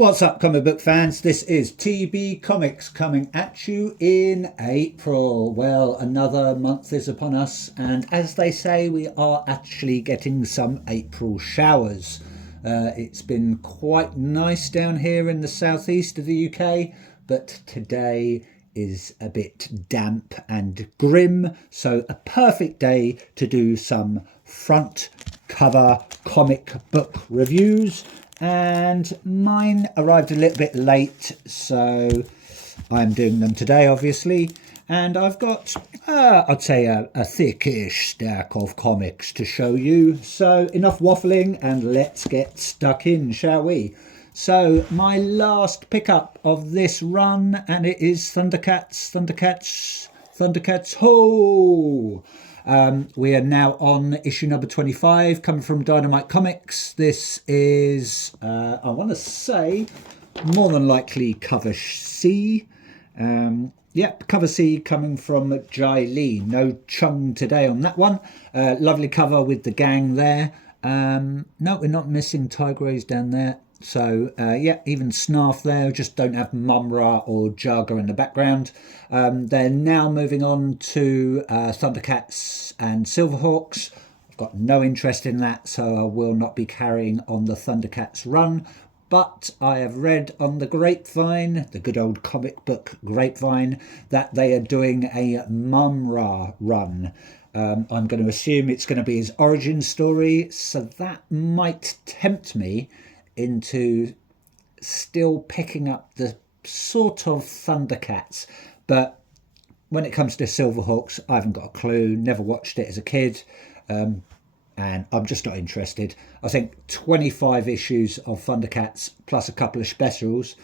What's up, comic book fans? This is TB Comics coming at you in April. Well, another month is upon us, and as they say, we are actually getting some April showers. It's been quite nice down here in the southeast of the UK, but today is a bit damp and grim, so a perfect day to do some front cover comic book reviews. And mine arrived a little bit late, so I'm doing them today, obviously. And I've got, I'd say, a thickish stack of comics to show you. So enough waffling and let's get stuck in, shall we? So my last pickup of this run, and it is Thundercats, ho! We are now on issue number 25, coming from Dynamite Comics. This is, I want to say, more than likely cover C. Yep, cover C coming from Jai Lee. No Chung today on that one. Lovely cover with the gang there. No, we're not missing Tigre's down there. So, yeah, even Snarf there, just don't have Mumra or Jaga in the background. They're now moving on to Thundercats and Silverhawks. I've got no interest in that, so I will not be carrying on the Thundercats run. But I have read on the grapevine, the good old comic book grapevine, that they are doing a Mumra run. I'm going to assume it's going to be his origin story, so that might tempt me into still picking up the sort of Thundercats. But when it comes to Silverhawks, I haven't got a clue, never watched it as a kid, and I'm just not interested. I think 25 issues of Thundercats plus a couple of specials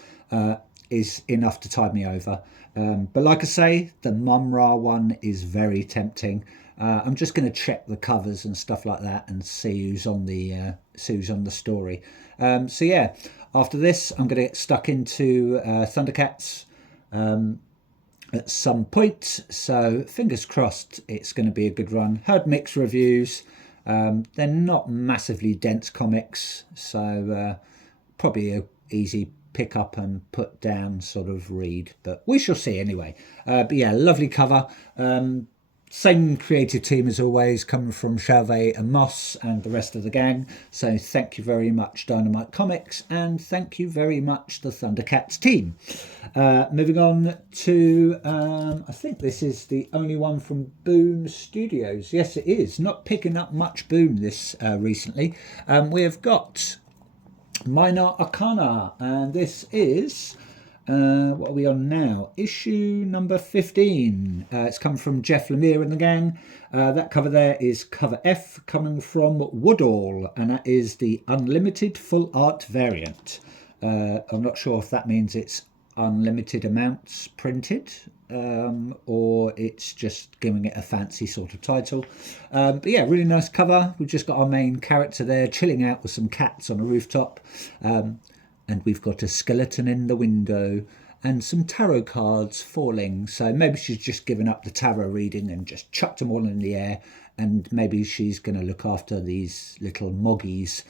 is enough to tide me over. But like I say, the Mumra one is very tempting. I'm just going to check the covers and stuff like that and see who's on the story. So yeah, after this, I'm going to get stuck into Thundercats at some point. So fingers crossed, it's going to be a good run. Heard mixed reviews. They're not massively dense comics, so probably a easy pick up and put down sort of read. But we shall see anyway. But yeah, lovely cover. Same creative team as always, coming from Chauvet and Moss and the rest of the gang. So thank you very much, Dynamite Comics, and thank you very much, the Thundercats team. Moving on to, I think this is the only one from Boom Studios. Yes, it is. Not picking up much Boom this recently. We have got Minor Arcana, and this is... what are we on now? Issue number 15. It's come from Jeff Lemire and the gang. That cover there is cover F, coming from Woodall, and that is the Unlimited Full Art variant. I'm not sure if that means it's unlimited amounts printed, or it's just giving it a fancy sort of title. But yeah, really nice cover. We've just got our main character there chilling out with some cats on a rooftop. And we've got a skeleton in the window and some tarot cards falling. So maybe she's just given up the tarot reading and just chucked them all in the air. And maybe she's going to look after these little moggies.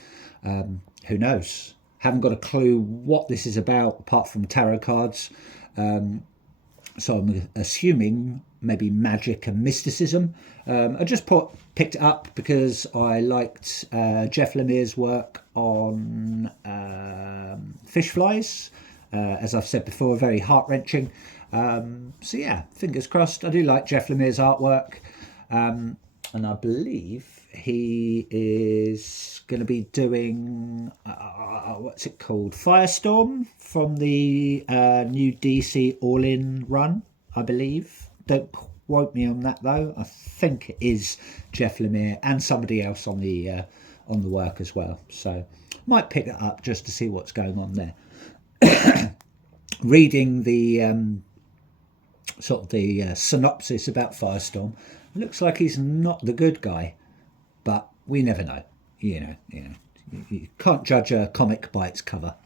Who knows? Haven't got a clue what this is about apart from tarot cards. So I'm assuming maybe magic and mysticism. I just picked it up because I liked Jeff Lemire's work on Fish Flies. As I've said before, very heart-wrenching. So yeah, fingers crossed. I do like Jeff Lemire's artwork. And I believe he is going to be doing, what's it called? Firestorm from the new DC All-In run, I believe. Don't quote me on that though. I think it is Jeff Lemire and somebody else on the work as well. So might pick it up just to see what's going on there. Reading the sort of the synopsis about Firestorm, it looks like he's not the good guy, but we never know. You know. You can't judge a comic by its cover.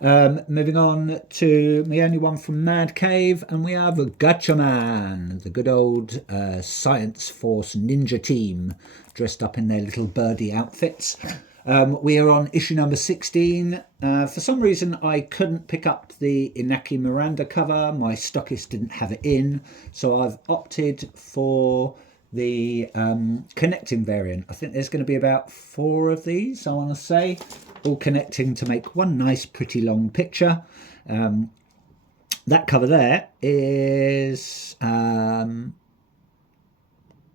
Moving on to my only one from Mad Cave, and we have a Gatchaman, the good old Science Force ninja team, dressed up in their little birdie outfits. We are on issue number 16. For some reason, I couldn't pick up the Inaki Miranda cover. My stockist didn't have it in, so I've opted for the connecting variant. I think there's going to be about 4 of these, I want to say, all connecting to make one nice, pretty long picture. That cover there is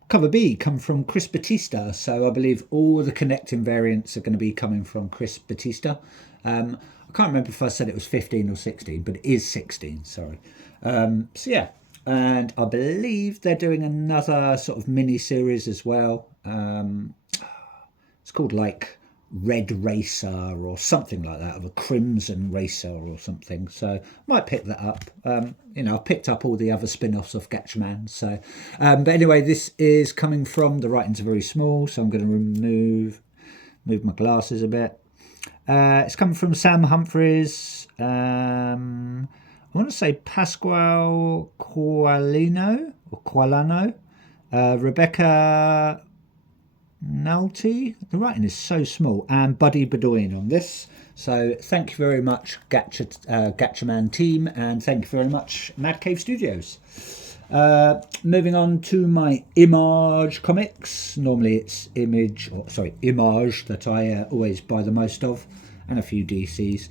cover B, come from Chris Batista. So I believe all the connecting variants are going to be coming from Chris Batista. I can't remember if I said it was 15 or 16, but it is 16, sorry. So yeah, and I believe they're doing another sort of mini series as well. It's called like Red Racer or something like that, of a Crimson Racer or something. So might pick that up. I've picked up all the other spin-offs of Gatchaman. So, but anyway, this is coming from, the writings are very small, so I'm going to move my glasses a bit. It's coming from Sam Humphries. I want to say Pasquale Qualino or Qualano. Rebecca Nalty, the writing is so small, and Buddy Bedoin on this. So thank you very much, Gatchaman team, and thank you very much, Mad Cave Studios. Moving on to my Image comics. Normally it's Image that I always buy the most of, and a few DCs.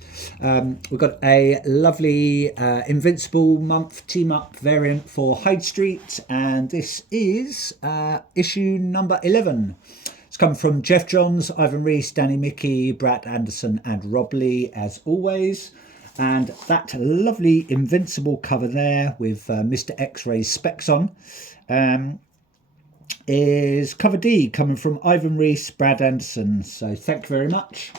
We've got a lovely Invincible month team up variant for Hyde Street, and this is issue number 11. It's come from Jeff Johns, Ivan Reis, Danny Mickey, Brad Anderson and Rob Lee as always. And that lovely Invincible cover there with Mr. X-Ray's specs on is cover D, coming from Ivan Reis, Brad Anderson. So thank you very much.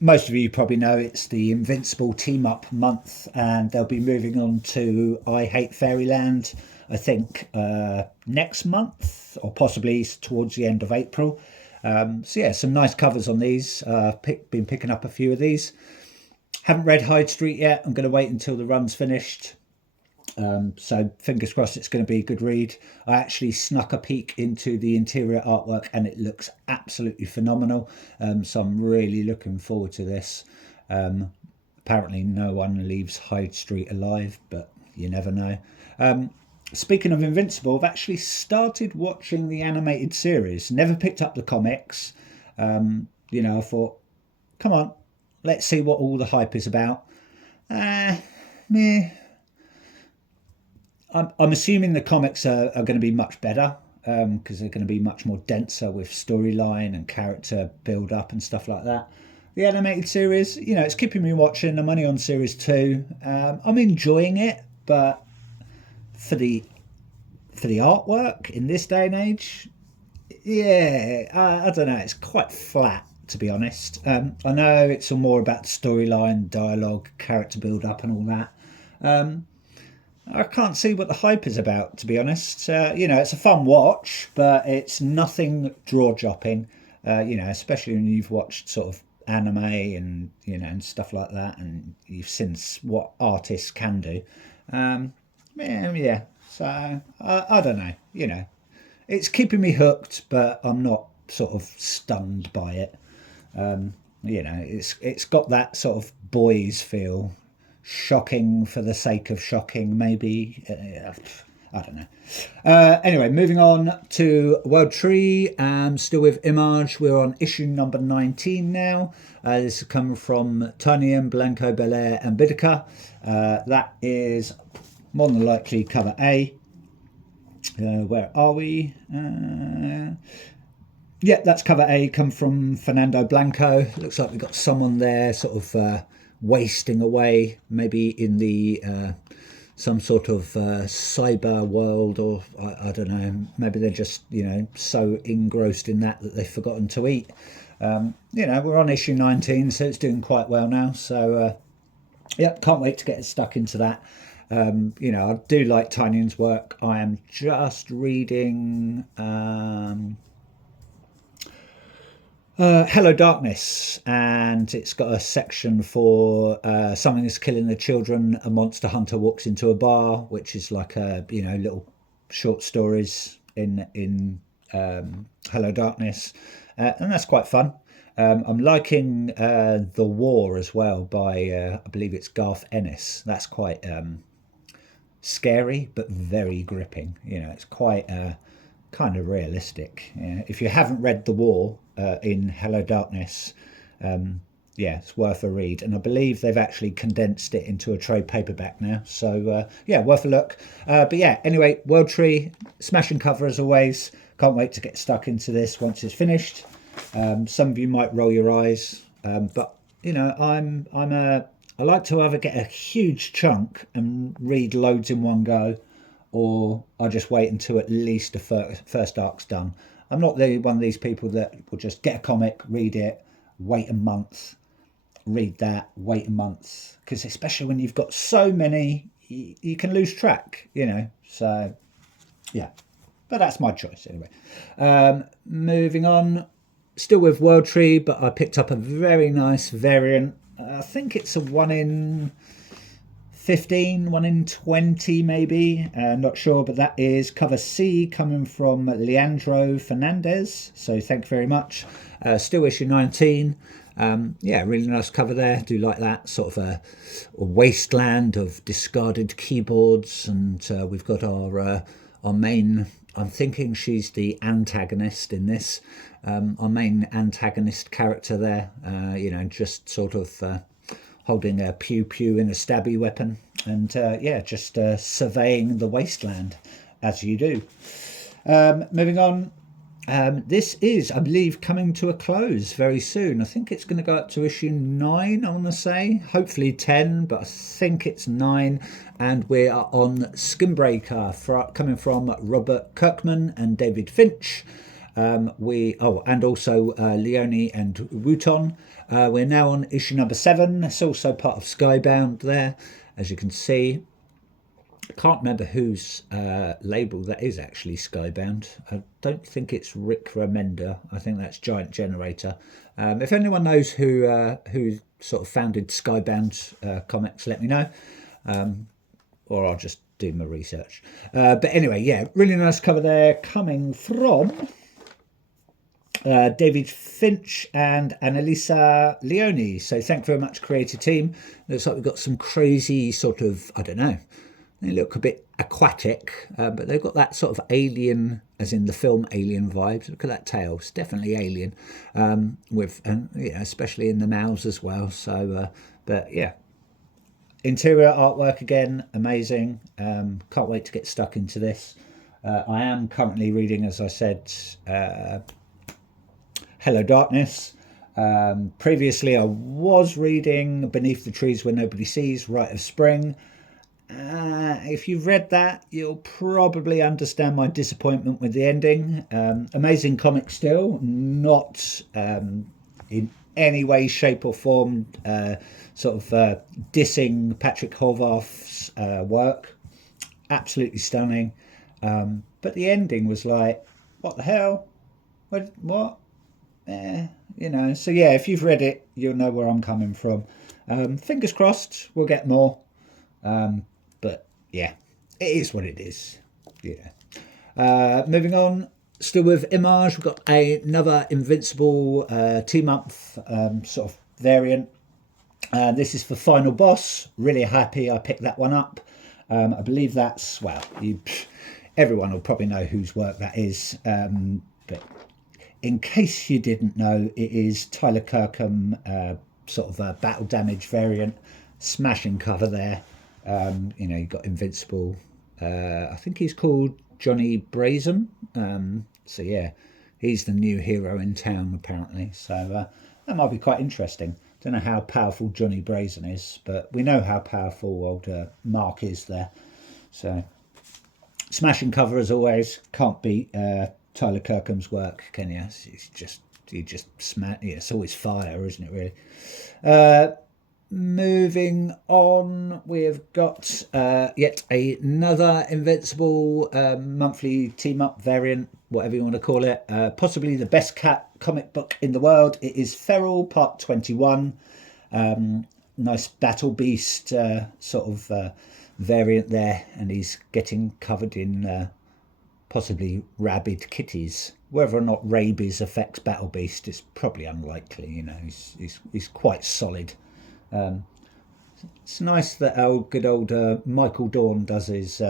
Most of you probably know it's the Invincible team up month, and they'll be moving on to I Hate Fairyland, I think next month, or possibly towards the end of April. So yeah, some nice covers on these. Been picking up a few of these. Haven't read Hyde Street yet. I'm going to wait until the run's finished. So fingers crossed it's going to be a good read. I actually snuck a peek into the interior artwork and it looks absolutely phenomenal. So I'm really looking forward to this. Apparently no one leaves Hyde Street alive, but you never know. Speaking of Invincible, I've actually started watching the animated series. Never picked up the comics. I thought, come on, let's see what all the hype is about. Meh. I'm assuming the comics are going to be much better because they're going to be much more denser with storyline and character build up and stuff like that. The animated series, it's keeping me watching. I'm only on series 2. I'm enjoying it, but for the artwork in this day and age, I don't know. It's quite flat, to be honest. I know it's all more about the storyline, dialogue, character build up, and all that. I can't see what the hype is about, to be honest. It's a fun watch, but it's nothing jaw-dropping. Especially when you've watched sort of anime and and stuff like that, and you've seen what artists can do. So I don't know. It's keeping me hooked, but I'm not sort of stunned by it. It's got that sort of boys feel. Shocking for the sake of shocking, maybe. I don't know. Anyway, moving on to World Tree. Still with Image. We're on issue number 19 now. This is coming from Tanian, Blanco, Belair and Bidica. That is more than likely cover A. Where are we? Yeah, that's cover A. Come from Fernando Blanco. Looks like we've got someone there sort of wasting away, maybe in the some sort of cyber world, or I don't know, maybe they're just so engrossed in that they've forgotten to eat. We're on issue 19, so it's doing quite well now, so can't wait to get stuck into that. I do like Tinian's work. I am just reading Hello Darkness, and it's got a section for something is killing the children. A monster hunter walks into a bar, which is like a little short stories in Hello Darkness. and that's quite fun. I'm liking The War as well by, I believe it's Garth Ennis. That's quite scary, but very gripping. It's quite kind of realistic. If you haven't read The War in Hello Darkness, yeah, it's worth a read. And I believe they've actually condensed it into a trade paperback now. So, yeah, worth a look. But yeah, anyway, World Tree, smashing cover as always. Can't wait to get stuck into this once it's finished. Some of you might roll your eyes, but I like to either get a huge chunk and read loads in one go, or I just wait until at least the first arc's done. I'm not one of these people that will just get a comic, read it, wait a month, read that, wait a month, because especially when you've got so many, you can lose track, So, yeah, but that's my choice anyway. Moving on. Still with World Tree, but I picked up a very nice variant. I think it's a 1 in 15, 1 in 20 maybe. Not sure, but that is cover C coming from Leandro Fernandez. So thank you very much. Still issue 19. Yeah, really nice cover there. Do like that sort of a wasteland of discarded keyboards, and we've got our main. I'm thinking she's the antagonist in this. Our main antagonist character there, just sort of holding a pew in a stabby weapon, and yeah, just surveying the wasteland as you do. Moving on. This is, I believe, coming to a close very soon. I think it's going to go up to issue 9, I want to say. Hopefully 10, but I think it's 9. And we are on Skinbreaker, coming from Robert Kirkman and David Finch. And also Leone and Wooton. We're now on issue number 7. It's also part of Skybound there, as you can see. I can't remember whose label that is actually, Skybound. I don't think it's Rick Remender. I think that's Giant Generator. If anyone knows who sort of founded Skybound Comics, let me know. Or I'll just do my research. But anyway, yeah, really nice cover there coming from David Finch and Annalisa Leone. So thank you very much, creative team. Looks like we've got some crazy sort of, I don't know, they look a bit aquatic, but they've got that sort of alien, as in the film Alien vibes. Look at that tail, it's definitely alien, especially in the mouths as well. So, but yeah, interior artwork again, amazing. Can't wait to get stuck into this. I am currently reading, as I said, Hello Darkness. Previously, I was reading Beneath the Trees Where Nobody Sees, Rite of Spring. If you've read that, you'll probably understand my disappointment with the ending. Amazing comic still, not in any way, shape or form dissing Patrick Horvath's work. Absolutely stunning. But the ending was like, what the hell? What? So yeah, if you've read it, you'll know where I'm coming from. Fingers crossed, we'll get more. But yeah, it is what it is. Yeah. Moving on, still with Image, we've got another Invincible team up sort of variant. This is for Final Boss. Really happy I picked that one up. I believe that's, well, everyone will probably know whose work that is. But in case you didn't know, it is Tyler Kirkham, sort of a battle damage variant. Smashing cover there. You've got Invincible. I think he's called Johnny Brazen. So yeah, he's the new hero in town apparently. So that might be quite interesting. Don't know how powerful Johnny Brazen is, but we know how powerful old Mark is there. So smashing cover as always. Can't beat Tyler Kirkham's work, can you? He just smash. Yeah, it's always fire, isn't it? Really. Moving on, we've got yet another Invincible monthly team-up variant, whatever you want to call it. Possibly the best cat comic book in the world. It is Feral, part 21. Nice Battle Beast sort of variant there, and he's getting covered in possibly rabid kitties. Whether or not rabies affects Battle Beast is probably unlikely. You know, he's quite solid. It's nice that our good old Michael Dawn does his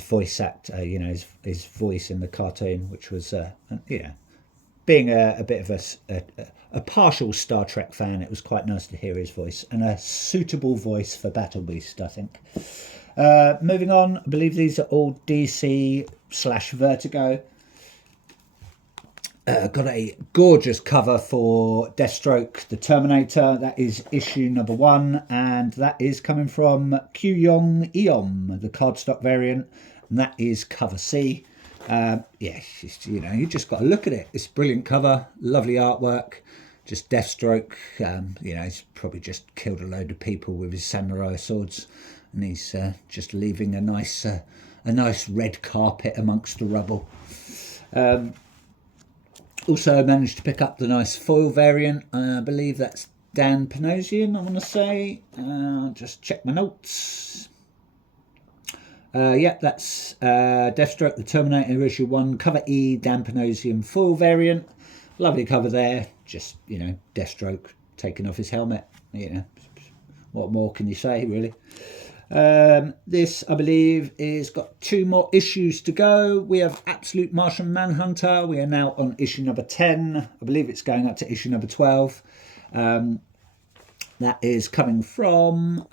voice act. You know, his voice in the cartoon, which was you know, being a bit of a partial Star Trek fan, it was quite nice to hear his voice, and a suitable voice for Battle Beast, I think. Moving on, I believe these are all DC/Vertigo. Got a gorgeous cover for Deathstroke, the Terminator. That is issue number 1, and that is coming from Kyung Eom, the cardstock variant, and that is cover C. Yeah, you know, you just got to look at it. It's a brilliant cover, lovely artwork. Just Deathstroke. You know, he's probably just killed a load of people with his samurai swords, and he's just leaving a nice red carpet amongst the rubble. Also managed to pick up the nice foil variant. I believe that's Dan Panosian, I want to say. Just check my notes. Yeah, that's Deathstroke, the Terminator issue 1, cover E, Dan Panosian foil variant. Lovely cover there. Just, you know, Deathstroke taking off his helmet. You know, what more can you say, really? This, I believe, is got 2 more issues to go. We have Absolute Martian Manhunter. We are now on issue number 10. I believe it's going up to issue number 12. That is coming from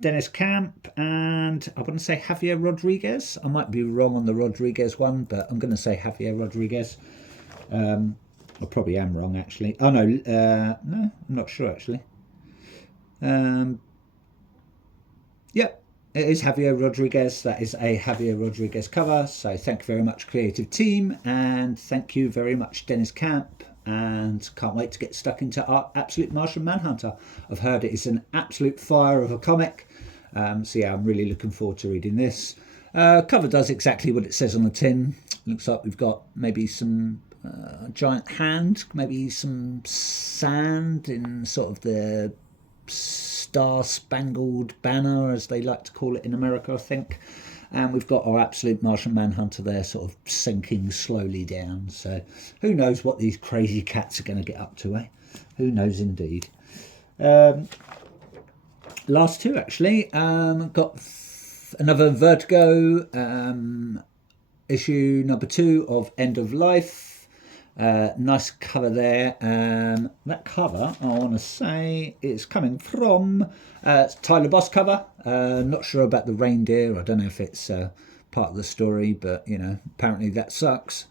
Dennis Camp and I want to say Javier Rodriguez. I might be wrong on the Rodriguez one, but I'm going to say Javier Rodriguez. I probably am wrong, actually. Oh, no, no, I'm not sure, actually. Yep, it is Javier Rodriguez. That is a Javier Rodriguez cover. So thank you very much, creative team, and thank you very much, Dennis Camp. And can't wait to get stuck into Absolute Martian Manhunter. I've heard it is an absolute fire of a comic. So yeah, I'm really looking forward to reading this. Cover does exactly what it says on the tin. Looks like we've got maybe some giant hand, maybe some sand in sort of the Star-Spangled Banner, as they like to call it in America, I think. And we've got our Absolute Martian Manhunter there sort of sinking slowly down. So who knows what these crazy cats are going to get up to, eh? Who knows indeed. Last 2, actually. Got another Vertigo issue number 2 of End of Life. Nice cover there. That cover, I want to say, is coming from Tyler Boss cover. Not sure about the reindeer. I don't know if it's part of the story, but you know, apparently that sucks.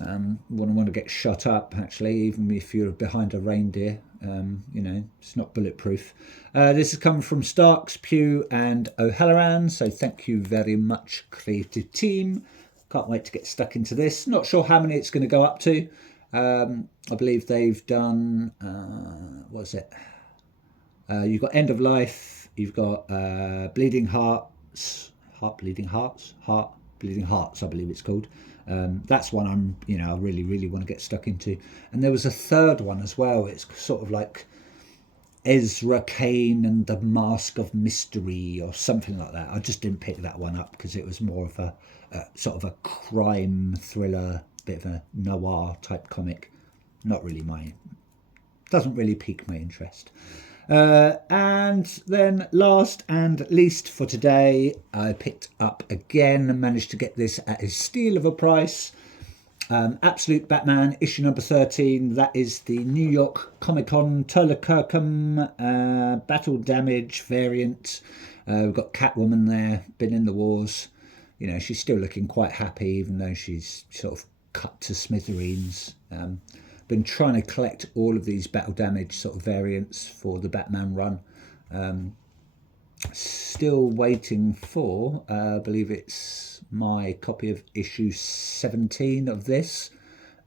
Wouldn't want to get shot up, actually, even if you're behind a reindeer. You know, it's not bulletproof. This is coming from Starks, Pugh and O'Halloran, so thank you very much, creative team. Can't wait to get stuck into this. Not sure how many it's going to go up to. I believe they've done, what is it? You've got End of Life. You've got Bleeding Hearts. Heart Bleeding Hearts, I believe it's called. That's one I'm, you know, I really want to get stuck into. And there was a third one as well. It's sort of like Ezra Kane and the Mask of Mystery or something like that. I just didn't pick that one up because it was more of a sort of a crime thriller, bit of a noir type comic. Not really doesn't really pique my interest. And then last and least for today, I picked up again and managed to get this at a steal of a price. Absolute Batman issue number 13. That is the New York Comic Con Turlough Kirkham Battle Damage variant. We've got Catwoman there, been in the wars. You know, she's still looking quite happy, even though she's sort of cut to smithereens. Been trying to collect all of these battle damage sort of variants for the Batman run. Still waiting for, I believe it's my copy of issue 17 of this,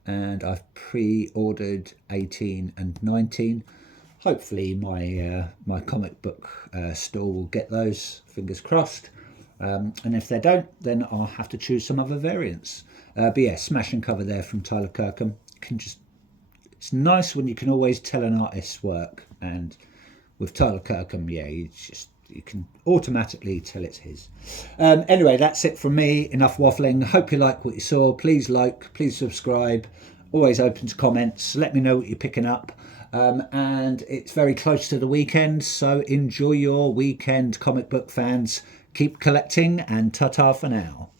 and I've pre-ordered 18 and 19. Hopefully my comic book store will get those, fingers crossed. And if they don't, then I'll have to choose some other variants. But yeah, smashing cover there from Tyler Kirkham. It's nice when you can always tell an artist's work, and with Tyler Kirkham, yeah, he's just you can automatically tell it's his. Anyway, that's it from me. Enough waffling. Hope you like what you saw. Please like, please subscribe. Always open to comments. Let me know what you're picking up. And it's very close to the weekend, so enjoy your weekend, comic book fans. Keep collecting, and ta-ta for now.